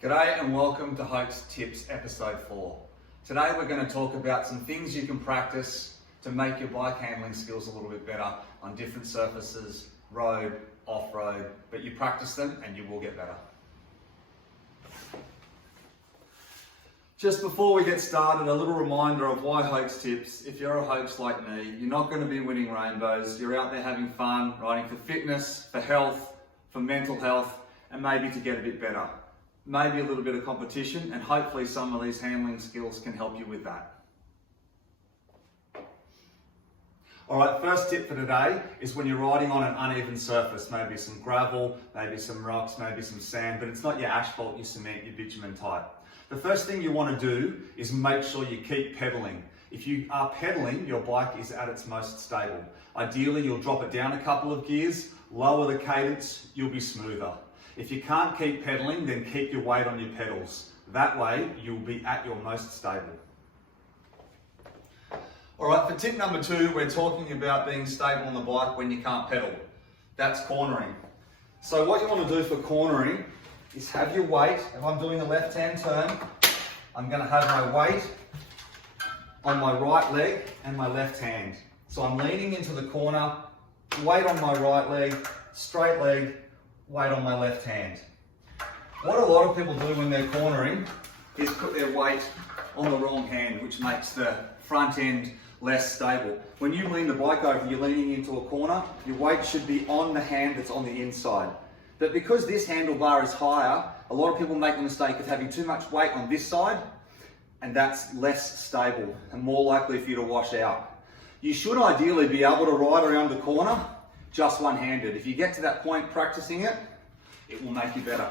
G'day and welcome to Hoax Tips episode 4. Today we're going to talk about some things you can practice to make your bike handling skills a little bit better on different surfaces, road, off-road, but you practice them and you will get better. Just before we get started, a little reminder of why Hoax Tips. If you're a hoax like me, you're not going to be winning rainbows. You're out there having fun, riding for fitness, for health, for mental health, and maybe to get a bit better. Maybe a little bit of competition, and hopefully some of these handling skills can help you with that. Alright, first tip for today is when you're riding on an uneven surface, maybe some gravel, maybe some rocks, maybe some sand, but it's not your asphalt, your cement, your bitumen type. The first thing you want to do is make sure you keep pedaling. If you are pedaling, your bike is at its most stable. Ideally, you'll drop it down a couple of gears, lower the cadence, you'll be smoother. If you can't keep pedaling, then keep your weight on your pedals. That way, you'll be at your most stable. All right, for tip number 2, we're talking about being stable on the bike when you can't pedal. That's cornering. So what you want to do for cornering is have your weight. If I'm doing a left-hand turn, I'm going to have my weight on my right leg and my left hand. So I'm leaning into the corner, weight on my right leg, straight leg, weight on my left hand. What a lot of people do when they're cornering is put their weight on the wrong hand, which makes the front end less stable. When you lean the bike over, you're leaning into a corner, your weight should be on the hand that's on the inside. But because this handlebar is higher, a lot of people make the mistake of having too much weight on this side, and that's less stable and more likely for you to wash out. You should ideally be able to ride around the corner just one-handed. If you get to that point practicing it, it will make you better.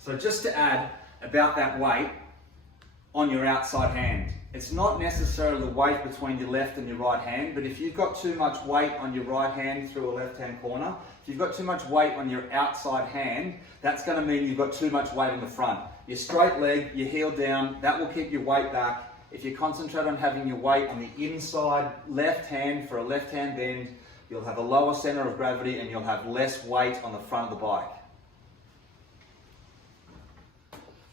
So just to add about that weight on your outside hand. It's not necessarily the weight between your left and your right hand, but if you've got too much weight on your right hand through a left-hand corner, if you've got too much weight on your outside hand, that's going to mean you've got too much weight on the front. Your straight leg, your heel down, that will keep your weight back. If you concentrate on having your weight on the inside left hand for a left-hand bend, you'll have a lower center of gravity and you'll have less weight on the front of the bike.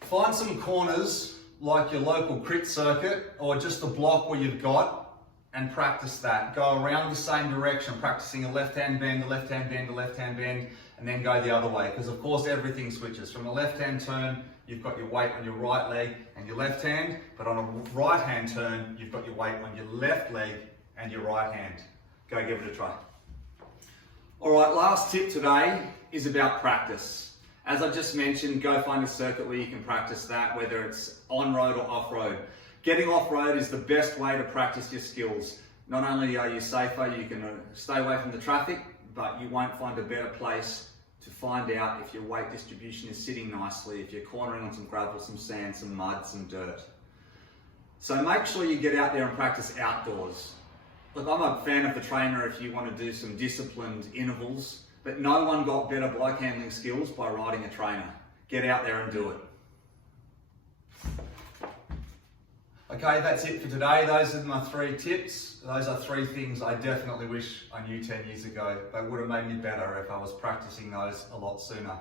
Find some corners like your local crit circuit or just a block where you've got and practice that. Go around the same direction, practicing a left-hand bend, a left-hand bend, a left-hand bend, and then go the other way. Because of course everything switches. From a left-hand turn, you've got your weight on your right leg and your left hand, but on a right-hand turn, you've got your weight on your left leg and your right hand. Go give it a try. All right, last tip today is about practice. As I just mentioned, go find a circuit where you can practice that, whether it's on-road or off-road. Getting off-road is the best way to practice your skills. Not only are you safer, you can stay away from the traffic, but you won't find a better place to find out if your weight distribution is sitting nicely, if you're cornering on some gravel, some sand, some mud, some dirt. So make sure you get out there and practice outdoors. Look, I'm a fan of the trainer if you want to do some disciplined intervals, but no one got better bike handling skills by riding a trainer. Get out there and do it. Okay, that's it for today. Those are my 3 tips. Those are 3 things I definitely wish I knew 10 years ago. They would have made me better if I was practicing those a lot sooner.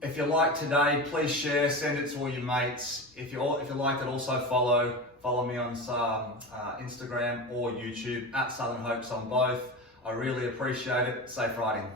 If you liked today, please share, send it to all your mates. If you liked it, also follow me on Instagram or YouTube, at Southern Hoax on both. I really appreciate it. Safe riding.